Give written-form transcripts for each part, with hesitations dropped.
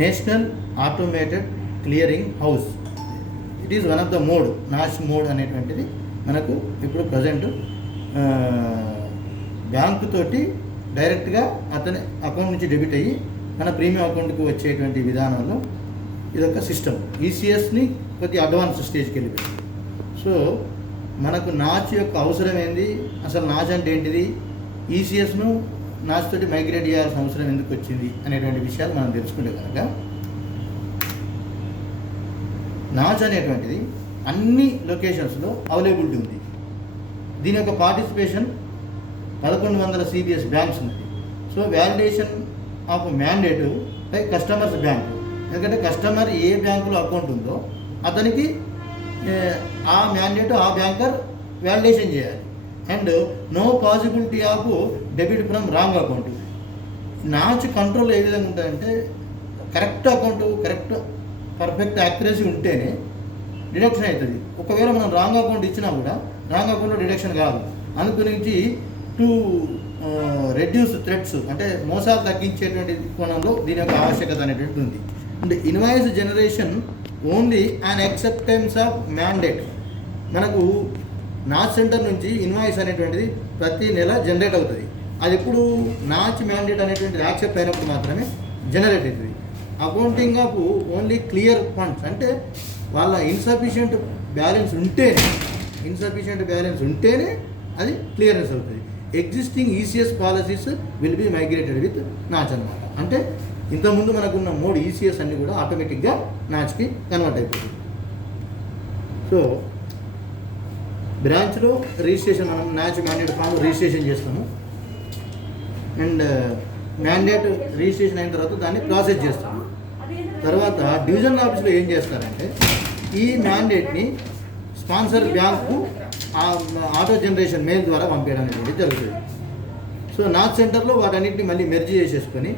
National automated clearing house. It is one of the mode, notch mode అనేటువంటిది మనకు ఇప్పుడు present bank తోటి డైరెక్ట్గా అతని అకౌంట్ నుంచి డెబిట్ అయ్యి మన ప్రీమియం అకౌంట్కి వచ్చేటువంటి విధానంలో ఇదొక సిస్టమ్. ఈసీఎస్ని కొద్ది అడ్వాన్స్ స్టేజ్కి వెళ్ళిపోయింది. సో మనకు నాచ్ యొక్క అవసరం ఏంది, అసలు నాచ్ అంటే ఏంటిది, ఈసీఎస్ను నాచ్ తోటి మైగ్రేట్ చేయాల్సిన అవసరం ఎందుకు వచ్చింది అనేటువంటి విషయాలు మనం తెలుసుకుంటే కనుక, నాచ్ అనేటువంటిది అన్ని లొకేషన్స్లో అవైలబిలిటీ ఉంది. దీని యొక్క పార్టిసిపేషన్ 1100 సిబిఎస్ బ్యాంక్స్ ఉంది. So validation of mandate by customers bank, ఎందుకంటే కస్టమర్ ఏ బ్యాంకులో అకౌంట్ ఉందో అతనికి ఆ మ్యాండేట్ ఆ బ్యాంకర్ వ్యాలిడేషన్ చేయాలి. And no possibility of debit from wrong account. NACH control ఏ విధంగా ఉంటుందంటే correct account, correct perfect accuracy ఉంటేనే డిడక్షన్ అవుతుంది. ఒకవేళ మనం రాంగ్ అకౌంట్ ఇచ్చినా కూడా రాంగ్ అకౌంట్లో డిడక్షన్ కాదు. అందుగురించి టు రెడ్యూస్ థ్రెట్స్, అంటే మోసాలు తగ్గించేటువంటి కోణంలో దీని యొక్క ఆవశ్యకత అనేటువంటి ఉంది. And invoice generation only and acceptance of mandate. మనకు నాచ్ సెంటర్ నుంచి ఇన్వాయిస్ అనేటువంటిది ప్రతి నెల జనరేట్ అవుతుంది. అది ఇప్పుడు నాచ్ మ్యాండేట్ అనేటువంటిది యాక్సెప్ట్ అయినప్పుడు మాత్రమే జనరేట్ అవుతుంది. Accounting of only clear funds, అంటే వాళ్ళ ఇన్సఫిషియెంట్ బ్యాలెన్స్ ఉంటేనే అది క్లియరెన్స్ అవుతుంది. Existing ECS policies will be migrated with notch అనమాట. అంటే ఇంతకుముందు మనకున్న మోడ్ ఈసీఎస్ అన్నీ కూడా ఆటోమేటిక్గా నాచ్కి కన్వర్ట్ అయిపోతుంది. సో బ్రాంచ్లో రిజిస్ట్రేషన్, మనం నాచ్ మ్యాండేట్ ఫామ్ రిజిస్ట్రేషన్ చేస్తాము. అండ్ మ్యాండేట్ రిజిస్ట్రేషన్ అయిన తర్వాత దాన్ని ప్రాసెస్ చేస్తాము. తర్వాత డివిజనల్ ఆఫీస్లో ఏం చేస్తారంటే ఈ మ్యాండేట్ని sponsor bank auto generation mail ద్వారా పంపించడం అనేది జరుగుతుంది. సో నాచ్ సెంటర్లో వాటన్నిటిని మళ్ళీ మెర్జ్ చేసేసుకొని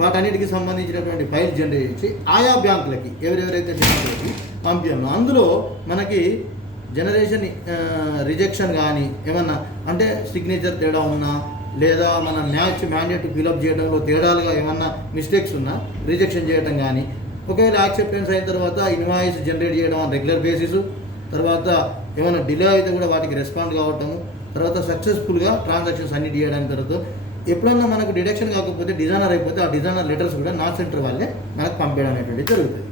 వాటన్నిటికి సంబంధించినటువంటి ఫైల్ జనరేట్ చేసి ఆయా బ్యాంకులకి ఎవరెవరైతే బ్యాంకులకి పంపించాము. అందులో మనకి జనరేషన్ రిజెక్షన్ కానీ ఏమన్నా అంటే సిగ్నేచర్ తేడా ఉన్నా, లేదా మన మ్యాచ్ మ్యాండేట్ ఫిలప్ చేయడంలో తేడాలుగా ఏమన్నా మిస్టేక్స్ ఉన్నా రిజెక్షన్ చేయడం కానీ, ఒకవేళ యాక్సెప్టెన్స్ అయిన తర్వాత ఇన్వాయిస్ జనరేట్ చేయడం ఆన్ రెగ్యులర్ బేసిస్, తర్వాత ఏమైనా డిలే అయితే కూడా వాటికి రెస్పాండ్ కావటము, తర్వాత సక్సెస్ఫుల్గా ట్రాన్సాక్షన్స్ అన్ని చేయడానికి తర్వాత ఎప్పుడన్నా మనకు డిడక్షన్ కాకపోతే డిజైనర్ అయిపోతే ఆ డిజైనర్ లెటర్స్ కూడా నాచ్ సెంటర్ వాళ్ళే మనకు పంపేయడం అనేటువంటిది జరుగుతుంది.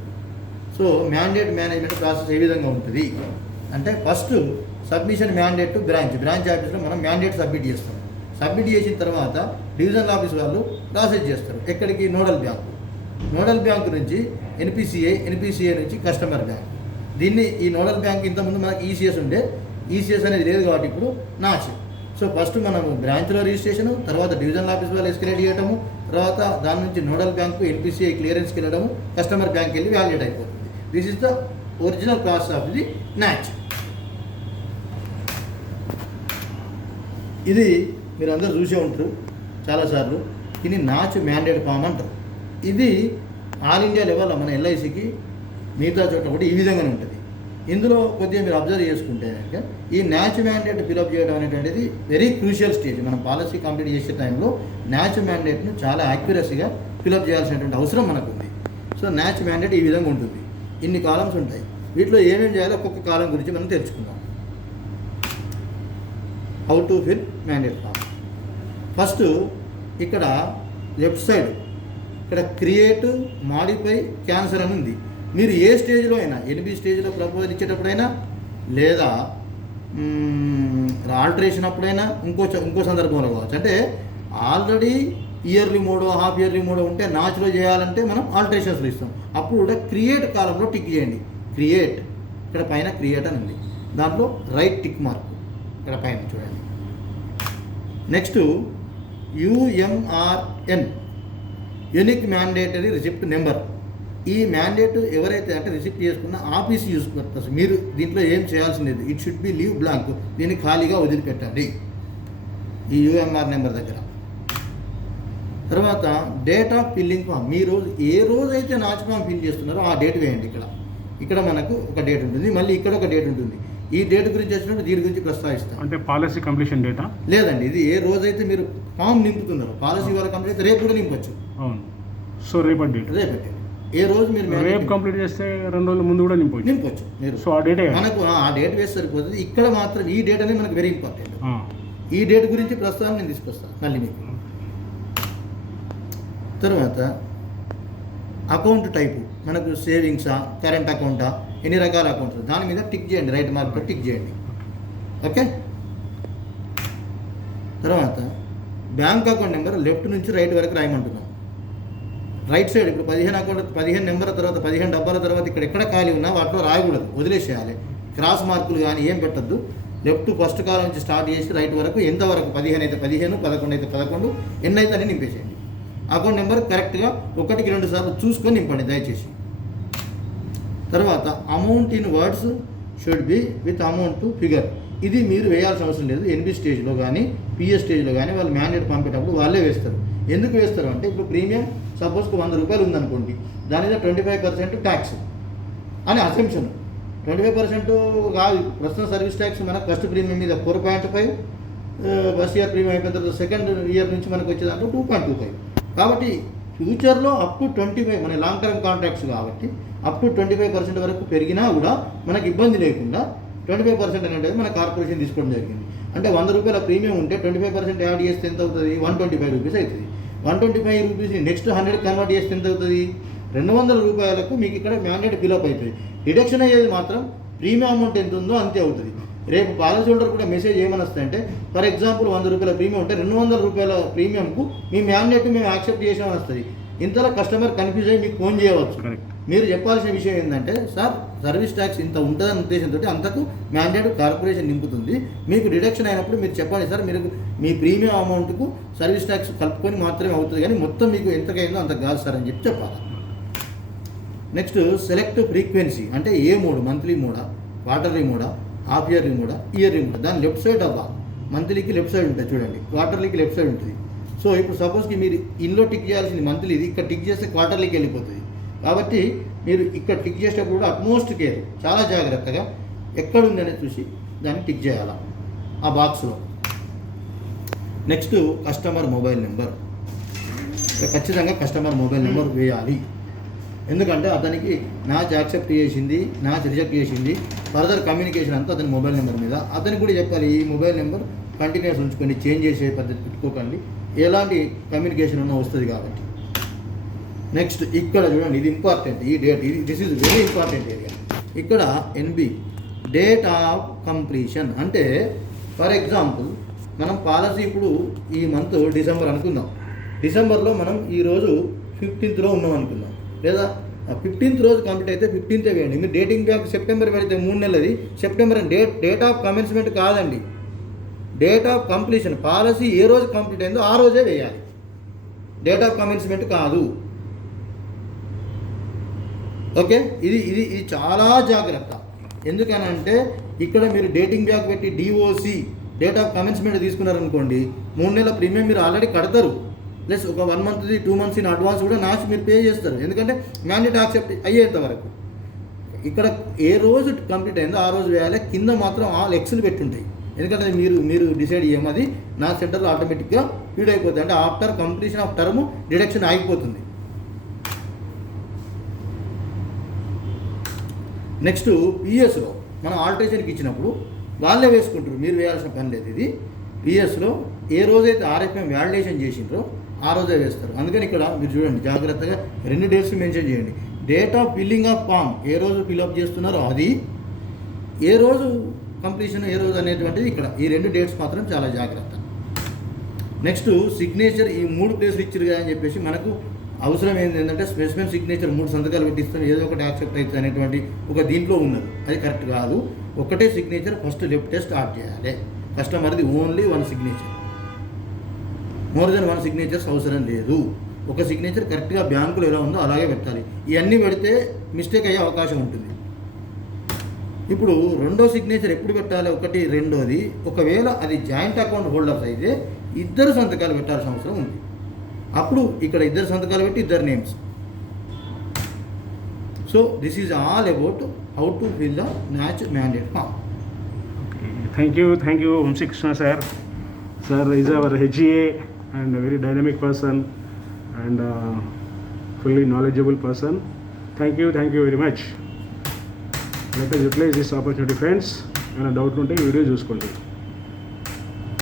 సో మ్యాండేట్ మేనేజ్మెంట్ ప్రాసెస్ ఏ విధంగా ఉంటుంది అంటే, first submission mandate two branch ఆఫీస్లో మనం మ్యాండేట్ సబ్మిట్ చేస్తాం. సబ్మిట్ చేసిన తర్వాత డివిజనల్ ఆఫీస్ వాళ్ళు ప్రాసెస్ చేస్తారు. ఎక్కడికి? నోడల్ బ్యాంకు నుంచి ఎన్పిసిఏ నుంచి కస్టమర్ బ్యాంక్. దీన్ని ఈ నోడల్ బ్యాంక్ ఇంతకుముందు మనకి ఈసీఎస్ ఉండే, ఈసీఎస్ అనేది లేదు కాబట్టి ఇప్పుడు నాచ్. సో ఫస్ట్ మనం బ్రాంచ్లో రిజిస్ట్రేషను, తర్వాత డివిజనల్ ఆఫీస్ వాళ్ళు ఎస్కలేట్ చేయడము, తర్వాత దాని నుంచి నోడల్ బ్యాంకు ఎన్పిసిఐ క్లియరెన్స్కి వెళ్ళడము, కస్టమర్ బ్యాంక్కి వెళ్ళి వ్యాలిడేట్ అయిపోతుంది. This is the original process of the notch. ఇది మీరు అందరూ చూసే ఉంటారు చాలాసార్లు. ఇది నాచ్ మ్యాండేట్ ఫామ్ అంటారు. ఇది ఆల్ ఇండియా లెవెల్లో మన ఎల్ఐసికి మిగతా చోట్ల కూడా ఈ విధంగానే ఉంటుంది. ఇందులో కొద్దిగా మీరు అబ్జర్వ్ చేసుకుంటే కనుక ఈ నాచ్ మ్యాండేట్ ఫిలప్ చేయడం అనేటువంటిది వెరీ క్రూషియల్ స్టేజ్. మనం పాలసీ కంప్లీట్ చేసే టైంలో నాచ్ మ్యాండేట్ను చాలా యాక్యురసీగా ఫిలప్ చేయాల్సినటువంటి అవసరం మనకు ఉంది. సో నాచ్ మ్యాండేట్ ఈ విధంగా ఉంటుంది. ఇన్ని కాలమ్స్ ఉంటాయి. వీటిలో ఏమేమి చేయాలో ఒక్కొక్క కాలం గురించి మనం తెలుసుకుందాం. How to fill mandate form. First ఇక్కడ లెఫ్ట్ సైడ్ ఇక్కడ క్రియేట్, మాడిఫై, క్యాన్సల్ అని ఉంది. మీరు ఏ స్టేజ్లో అయినా, ఎన్బి స్టేజ్లో ప్రపోజల్ ఇచ్చేటప్పుడైనా, లేదా ఆల్టరేషన్ అప్పుడైనా, ఇంకో సందర్భంలో కావచ్చు. అంటే ఆల్రెడీ ఇయర్లీ మోడో, హాఫ్ ఇయర్లీ మోడో ఉంటే నాచ్లో చేయాలంటే మనం ఆల్టరేషన్స్లో ఇస్తాం. అప్పుడు కూడా క్రియేట్ కాలంలో టిక్ చేయండి. క్రియేట్, ఇక్కడ పైన క్రియేట్ అని ఉంది, దాంట్లో రైట్ టిక్ మార్క్ ఇక్కడ పైన చూడండి. Next UMRN, unique mandatory receipt number. ఈ మ్యాండేట్ ఎవరైతే అంటే రిసిప్ట్ చేసుకున్న ఆఫీస్ యూజ్ పర్పస్, మీరు దీంట్లో ఏం చేయాల్సింది, it should be leave blank, దీన్ని ఖాళీగా వదిలిపెట్టండి ఈ UMR నెంబర్ దగ్గర. తర్వాత డేట్ ఆఫ్ ఫిల్లింగ్ ఫామ్, మీరు ఏ రోజైతే నాచ్ ఫామ్ ఫిల్ చేస్తున్నారో ఆ డేట్ వేయండి. ఇక్కడ మనకు ఒక డేట్ ఉంటుంది, మళ్ళీ ఇక్కడ ఒక డేట్ ఉంటుంది. ఈ డేట్ గురించి వచ్చినప్పుడు దీని గురించి ప్రస్తావిస్తాం. అంటే పాలసీ కంప్లీషన్ డేటా లేదండి, ఇది ఏ రోజైతే మీరు ఫామ్ నింపుతున్నారో, పాలసీ వాళ్ళ కంప్లీట్ రేపు కూడా నింపచ్చు. అవును. సో రేపటి డేట్ రేపటి ఏ రోజు మీరు రేపు కంప్లీట్ చేస్తే 2 రోజుల ముందు కూడా నింపొచ్చు మీరు. సో ఆ డేటే మనకు ఆ డేట్ వేస్తే సరిపోతుంది. ఇక్కడ మాత్రం ఈ డేట్ అనేది మనకు వెరీ ఇంపార్టెంట్. ఈ డేట్ గురించి ప్రస్తుతం నేను తీసుకొస్తాను మళ్ళీ మీకు. తర్వాత అకౌంట్ టైపు మనకు సేవింగ్సా, కరెంట్ అకౌంటా, ఎన్ని రకాల అకౌంట్స్, దాని మీద టిక్ చేయండి, రైట్ మార్క్తో టిక్ చేయండి. ఓకే. తర్వాత బ్యాంక్ అకౌంట్ నెంబర్ లెఫ్ట్ నుంచి రైట్ వరకు రాయమంటున్నాం. రైట్ సైడ్ ఇప్పుడు 15 అకౌంట్ 15 నెంబర్ల తర్వాత 15 డబ్బాల తర్వాత ఇక్కడ ఎక్కడ ఖాళీ ఉన్నా వాటిలో రాయకూడదు, వదిలేసేయాలి. క్రాస్ మార్కులు కానీ ఏం పెట్టద్దు. లెఫ్ట్ ఫస్ట్ కాలం నుంచి స్టార్ట్ చేసి రైట్ వరకు ఎంతవరకు 15 అయితే 15, 11 అయితే 11, ఎన్ని అయితే అని నింపేసేయండి. అకౌంట్ నెంబర్ కరెక్ట్గా 1కి 2 సార్లు చూసుకొని నింపండి దయచేసి. తర్వాత amount in words should be with amount to figure. ఇది మీరు వేయాల్సిన అవసరం లేదు. ఎన్బి స్టేజ్లో కానీ పిఎస్ స్టేజ్లో కానీ వాళ్ళు మ్యాండేట్ పంపేటప్పుడు వాళ్ళే వేస్తారు. ఎందుకు వేస్తారు అంటే ఇప్పుడు ప్రీమియం సపోజ్కి 100 రూపాయలు ఉందనుకోండి, దాని మీద 25% ట్యాక్స్ అని అసెంప్షన్. 25% కాదు, ప్రస్తుతం సర్వీస్ ట్యాక్స్ మనకు ఫస్ట్ ప్రీమియం మీద 4.5, ఫస్ట్ ఇయర్ ప్రీమియం అయిపోయిన తర్వాత సెకండ్ ఇయర్ నుంచి మనకు వచ్చేదాంట్లో 2.25. కాబట్టి ఫ్యూచర్లో అప్ టు 25 మన లాంగ్ టర్మ్ కాంట్రాక్ట్స్ కాబట్టి అప్ టు 25% వరకు పెరిగినా కూడా మనకు ఇబ్బంది లేకుండా 25% అనేది మన కార్పొరేషన్ తీసుకోవడం జరిగింది. అంటే 100 రూపాయల ప్రీమియం ఉంటే 25% యాడ్ చేస్తే ఎంత అవుతుంది? 125 రూపీస్ అవుతుంది. 125 రూపీస్ని నెక్స్ట్ 100 కన్వర్ట్ చేస్తే ఎంత అవుతుంది? 200 రూపాయలకు మీకు ఇక్కడ మ్యాండేట్ ఫిల్అప్ అవుతుంది. డిడక్షన్ అయ్యేది మాత్రం ప్రీమియం అమౌంట్ ఎంత ఉందో అంతే అవుతుంది. రేపు పాలసీ హోల్డర్ కూడా మెసేజ్ ఏమని వస్తుందంటే, ఫర్ ఎగ్జాంపుల్ 100 రూపాయల ప్రీమియం ఉంటే 200 రూపాయల ప్రీమియంకు మీ మ్యాండేట్ మేము యాక్సెప్ట్ చేసామని వస్తుంది. ఇంతలో కస్టమర్ కన్ఫ్యూజ్ అయ్యి మీకు ఫోన్ చేయవచ్చు. మీరు చెప్పాల్సిన విషయం ఏంటంటే, సార్ సర్వీస్ ట్యాక్స్ ఇంత ఉంటుందనే ఉద్దేశంతో అంతకు మ్యాండేట్ కార్పొరేషన్ నింపుతుంది, మీకు డిడక్షన్ అయినప్పుడు మీరు చెప్పండి సార్, మీరు మీ ప్రీమియం అమౌంట్కు సర్వీస్ ట్యాక్స్ కలుపుకొని మాత్రమే అవుతుంది, కానీ మొత్తం మీకు ఎంతకైందో అంత కాదు సార్ అని చెప్పాలి. నెక్స్ట్ సెలెక్ట్ ఫ్రీక్వెన్సీ అంటే ఏ మోడ్, మంత్లీ మోడా, క్వార్టర్లీ మోడా, హాఫ్ ఇయర్లీ మోడా, ఇయర్లీ మోడా. దాని లెఫ్ట్ సైడ్ అవ్వ మంత్లీకి లెఫ్ట్ సైడ్ ఉంటుంది చూడండి, క్వార్టర్లీకి లెఫ్ట్ సైడ్ ఉంటుంది. సో ఇప్పుడు సపోజ్కి మీరు ఇన్లో టిక్ చేయాల్సింది మంత్లీ, ఇది ఇక్కడ టిక్ చేస్తే క్వార్టర్లీకి వెళ్ళిపోతుంది. కాబట్టి మీరు ఇక్కడ టిక్ చేసేటప్పుడు కూడా అట్మోస్ట్ కేర్, చాలా జాగ్రత్తగా ఎక్కడుంది అనేది చూసి దాన్ని టిక్ చేయాలి ఆ బాక్స్లో. నెక్స్ట్ కస్టమర్ మొబైల్ నెంబర్, ఖచ్చితంగా కస్టమర్ మొబైల్ నెంబర్ వేయాలి. ఎందుకంటే అతనికి మ్యాచ్ యాక్సెప్ట్ చేసింది, మ్యాచ్ రిజెక్ట్ చేసింది, ఫర్దర్ కమ్యూనికేషన్ అంతా అతని మొబైల్ నెంబర్ మీద. అతనికి కూడా చెప్పాలి ఈ మొబైల్ నెంబర్ కంటిన్యూస్ ఉంచుకొని, చేంజ్ చేసే పద్ధతి పెట్టుకోకండి, ఎలాంటి కమ్యూనికేషన్ ఉన్నా వస్తుంది కాబట్టి. నెక్స్ట్ ఇక్కడ చూడండి, ఇది ఇంపార్టెంట్, ఈ డేట్, ఇది this is very important area. ఇక్కడ ఎన్బి డేట్ ఆఫ్ కంప్లీషన్ అంటే, ఫర్ ఎగ్జాంపుల్ మనం పాలసీ ఇప్పుడు ఈ మంత్ డిసెంబర్ అనుకుందాం, డిసెంబర్లో మనం ఈరోజు 15th ఉన్నాం అనుకుందాం, లేదా 15th రోజు కంప్లీట్ అయితే 15th వేయండి. మీరు డేటింగ్ బ్యాక్ సెప్టెంబర్ పెడితే 3 నెలలది సెప్టెంబర్ అని డేట్ ఆఫ్ కమెన్స్మెంట్ కాదండి, డేట్ ఆఫ్ కంప్లీషన్. పాలసీ ఏ రోజు కంప్లీట్ అయిందో ఆ రోజే వేయాలి, డేట్ ఆఫ్ కమెన్స్మెంట్ కాదు. ఓకే, ఇది ఇది ఇది చాలా జాగ్రత్త. ఎందుకనంటే ఇక్కడ మీరు డేటింగ్ బ్యాక్ పెట్టి డిఓసి డేట్ ఆఫ్ కమెన్స్మెంట్ తీసుకున్నారనుకోండి, 3 నెలల ప్రీమియం మీరు ఆల్రెడీ కడతారు, ప్లస్ ఒక 1 మంత్ది 2 మంత్స్ ఇన్ అడ్వాన్స్ కూడా నాచి మీరు పే చేస్తారు, ఎందుకంటే మ్యాండేట్ యాక్సెప్ట్ అయ్యేంత వరకు. ఇక్కడ ఏ రోజు కంప్లీట్ అయిందో ఆ రోజు వేయాలి. కింద మాత్రం ఆల్ ఎక్స్లు పెట్టుంటాయి, ఎందుకంటే మీరు డిసైడ్ చేయమది నా సెంటర్లో ఆటోమేటిక్గా ఫీడ్ అయిపోతుంది. అంటే after completion of term deduction ఆగిపోతుంది. నెక్స్ట్ పిఎస్లో మనం ఆల్టరేషన్కి ఇచ్చినప్పుడు వాళ్ళే వేసుకుంటారు, మీరు వేయాల్సిన పని లేదు. ఇది పిఎస్లో ఏ రోజైతే ఆర్ఎఫ్ఎం వ్యాలిడేషన్ చేసిండ్రో ఆ రోజే వేస్తారు. అందుకని ఇక్కడ మీరు చూడండి జాగ్రత్తగా 2 డేట్స్ మెన్షన్ చేయండి. Date of filling of form, ఏ రోజు ఫిల్అప్ చేస్తున్నారో అది, ఏ రోజు కంప్లీషన్ ఏ రోజు అనేటువంటిది ఇక్కడ, ఈ 2 డేట్స్ మాత్రం చాలా జాగ్రత్త. నెక్స్ట్ సిగ్నేచర్, ఈ 3 ప్లేసులు ఇచ్చారు కదా అని చెప్పేసి మనకు అవసరం ఏంటంటే స్పెసిఫిక్ సిగ్నేచర్ 3 సంతకాలు పెట్టిస్తాం, ఏదో ఒకటి యాక్సెప్ట్ అవుతుంది అనేటువంటి ఒక దీంట్లో ఉన్నది, అది కరెక్ట్ కాదు. ఒకటే సిగ్నేచర్ ఫస్ట్ లెఫ్ట్ స్టార్ట్ చేయాలి. కస్టమర్ది only 1 signature, more than 1 signatures అవసరం లేదు. ఒక సిగ్నేచర్ కరెక్ట్గా బ్యాంకులో ఎలా ఉందో అలాగే పెట్టాలి. ఇవన్నీ పెడితే మిస్టేక్ అయ్యే అవకాశం ఉంటుంది. ఇప్పుడు రెండో సిగ్నేచర్ ఎప్పుడు పెట్టాలి? 1, 2ది ఒకవేళ అది జాయింట్ అకౌంట్ హోల్డర్స్ అయితే 2 సంతకాలు పెట్టాల్సిన అవసరం ఉంది. అప్పుడు ఇక్కడ 2 సంతకాలు పెట్టి 2 names. So this is all about how to fill the match mandate form. Thank you, Vamsi Krishna sir. Sir is our HGA and a very dynamic person, and fully knowledgeable person. Thank you very much. Let us utilize this opportunity, friends. ఏమైనా doubt ఉంటే video చూసుకోండి.